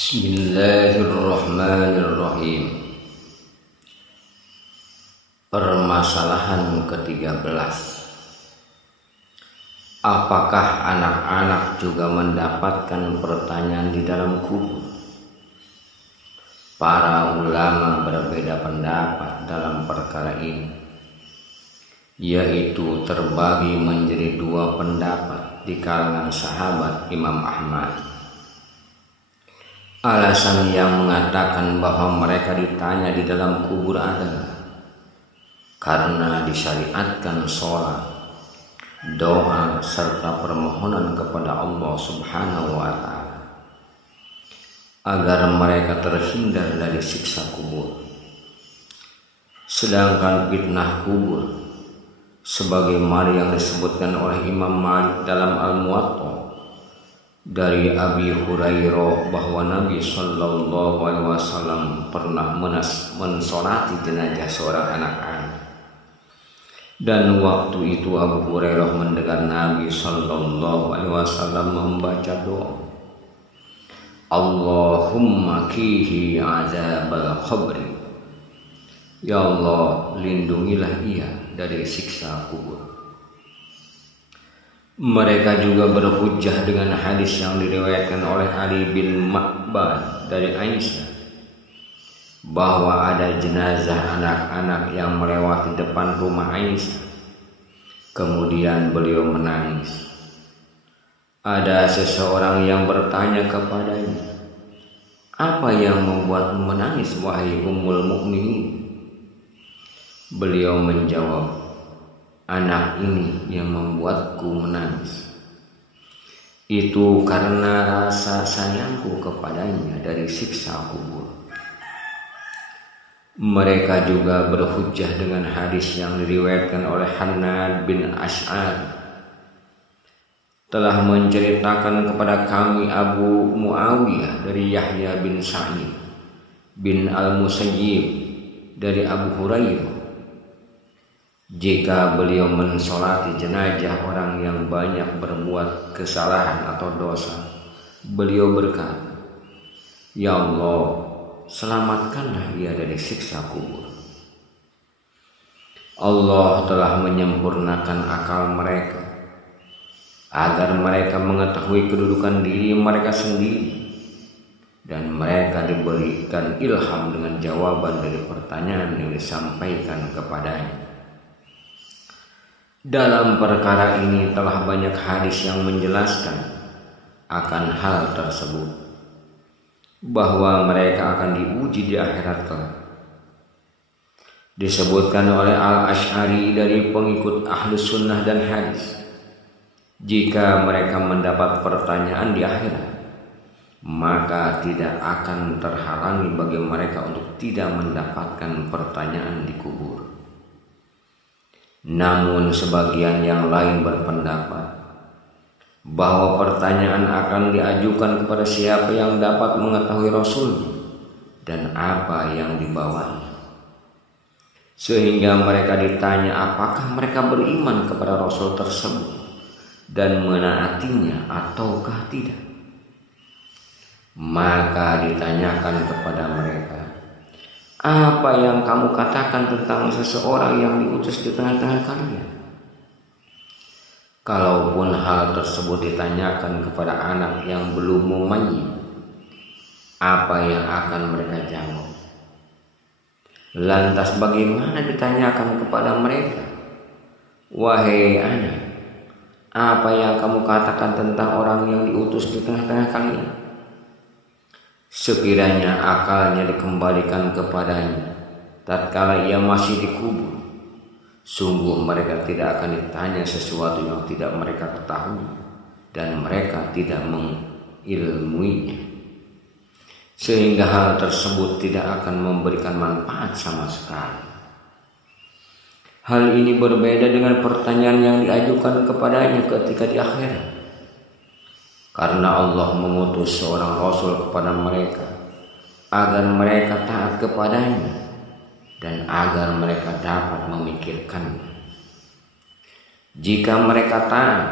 Bismillahirrahmanirrahim. Permasalahan ke-13. Apakah anak-anak juga mendapatkan pertanyaan di dalam kubur? Para ulama berbeda pendapat dalam perkara ini, yaitu terbagi menjadi dua pendapat di kalangan sahabat Imam Ahmad. Alasan yang mengatakan bahwa mereka ditanya di dalam kubur adalah karena disyariatkan sholat, doa, serta permohonan kepada Allah Subhanahu wa Ta'ala agar mereka terhindar dari siksa kubur. Sedangkan fitnah kubur, sebagaimana yang disebutkan oleh Imam Malik dalam Al-Muwatta dari Abi Hurairah bahwa Nabi Shallallahu Alaihi Wasallam pernah mensolati jenazah seorang anak-anak, dan waktu itu Abu Hurairah mendengar Nabi Shallallahu Alaihi Wasallam membaca doa, Allahumma kihi azabal qabri, ya Allah, lindungilah ia dari siksa kubur. Mereka juga berhujjah dengan hadis yang diriwayatkan oleh Ali bin Ma'bad dari Aisyah bahwa ada jenazah anak-anak yang melewati depan rumah Aisyah. Kemudian beliau menangis. Ada seseorang yang bertanya kepadanya, apa yang membuatmu menangis wahai Ummul Mukminin? Beliau menjawab, anak ini yang membuatku menangis. Itu karena rasa sayangku kepadanya dari siksa kubur. Mereka juga berhujjah dengan hadis yang diriwayatkan oleh Hannad bin Ash'ad telah menceritakan kepada kami Abu Muawiyah dari Yahya bin Sa'id bin Al-Musayyib dari Abu Hurairah, jika beliau mensolati jenazah orang yang banyak berbuat kesalahan atau dosa, beliau berkata, ya Allah, selamatkanlah ia dari siksa kubur. Allah telah menyempurnakan akal mereka agar mereka mengetahui kedudukan diri mereka sendiri, dan mereka diberikan ilham dengan jawaban dari pertanyaan yang disampaikan kepadanya. Dalam perkara ini telah banyak hadis yang menjelaskan akan hal tersebut, bahwa mereka akan diuji di akhirat kelak. Disebutkan oleh Al-Asy'ari dari pengikut Ahlus Sunnah dan Hadis, jika mereka mendapat pertanyaan di akhirat, maka tidak akan terhalangi bagi mereka untuk tidak mendapatkan pertanyaan di kubur. Namun sebagian yang lain berpendapat bahwa pertanyaan akan diajukan kepada siapa yang dapat mengetahui Rasul dan apa yang dibawanya, sehingga mereka ditanya apakah mereka beriman kepada Rasul tersebut dan menaatinya ataukah tidak. Maka ditanyakan kepada mereka, apa yang kamu katakan tentang seseorang yang diutus di tengah-tengah kalian? Kalaupun hal tersebut ditanyakan kepada anak yang belum mumayyiz, apa yang akan mereka jawab? Lantas bagaimana ditanyakan kepada mereka, wahai anak, apa yang kamu katakan tentang orang yang diutus di tengah-tengah kalian? Sekiranya akalnya dikembalikan kepadanya tatkala ia masih dikubur, sungguh mereka tidak akan ditanya sesuatu yang tidak mereka ketahui dan mereka tidak mengilmuinya, sehingga hal tersebut tidak akan memberikan manfaat sama sekali. Hal ini berbeda dengan pertanyaan yang diajukan kepadanya ketika di akhirat, karena Allah mengutus seorang Rasul kepada mereka agar mereka taat kepadanya dan agar mereka dapat memikirkannya. Jika mereka taat,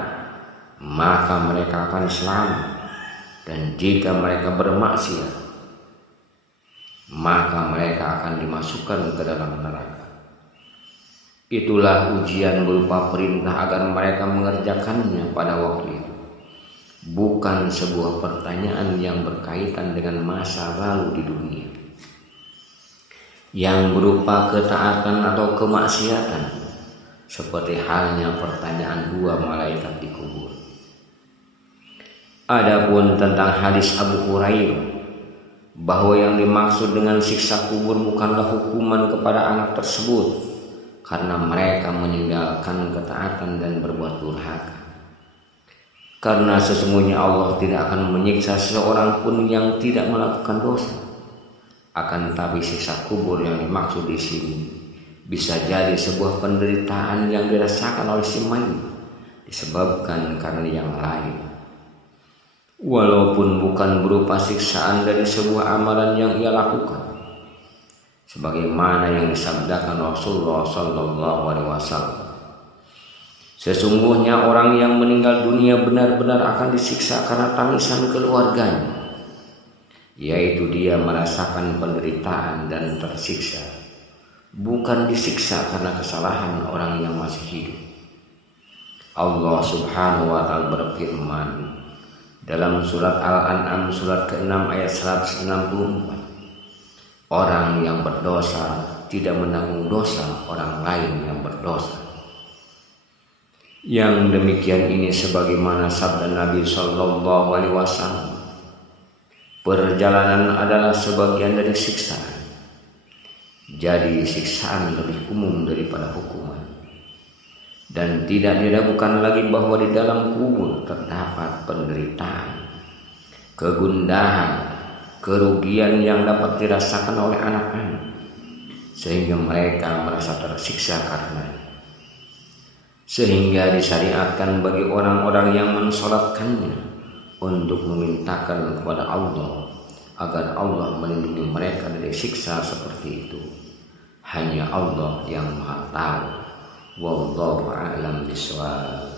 maka mereka akan selamat Dan jika mereka bermaksiat, maka mereka akan dimasukkan ke dalam neraka. Itulah ujian berupa perintah agar mereka mengerjakannya pada waktu itu, bukan sebuah pertanyaan yang berkaitan dengan masa lalu di dunia, yang berupa ketaatan atau kemaksiatan, seperti halnya pertanyaan dua malaikat di kubur. Adapun tentang hadis Abu Hurairah bahwa yang dimaksud dengan siksa kubur bukanlah hukuman kepada anak tersebut karena mereka meninggalkan ketaatan dan berbuat durhaka. Karena sesungguhnya Allah tidak akan menyiksa seorang pun yang tidak melakukan dosa. Akan tapi siksa kubur yang dimaksud di sini bisa jadi sebuah penderitaan yang dirasakan oleh si mayit disebabkan karena yang lain, walaupun bukan berupa siksaan dari sebuah amalan yang ia lakukan, sebagaimana yang disabdakan Rasulullah SAW. Sesungguhnya orang yang meninggal dunia benar-benar akan disiksa karena tangisan keluarganya, yaitu dia merasakan penderitaan dan tersiksa, bukan disiksa karena kesalahan orang yang masih hidup. Allah Subhanahu wa Ta'ala berfirman dalam surat Al-An'am surat ke-6 ayat 164, orang yang berdosa tidak menanggung dosa orang lain yang berdosa. Yang demikian ini sebagaimana sabda Nabi Shallallahu Alaihi Wasallam, perjalanan adalah sebagian dari siksaan. Jadi siksaan lebih umum daripada hukuman, dan tidak diragukan lagi bahwa di dalam kubur terdapat penderitaan, kegundahan, kerugian yang dapat dirasakan oleh anak-anak, sehingga mereka merasa tersiksa karenanya. Sehingga disyariatkan bagi orang-orang yang mensolatkannya untuk memintakan kepada Allah agar Allah melindungi mereka dari siksa seperti itu. Hanya Allah yang Maha Tahu. Wallahu a'lam bishawab.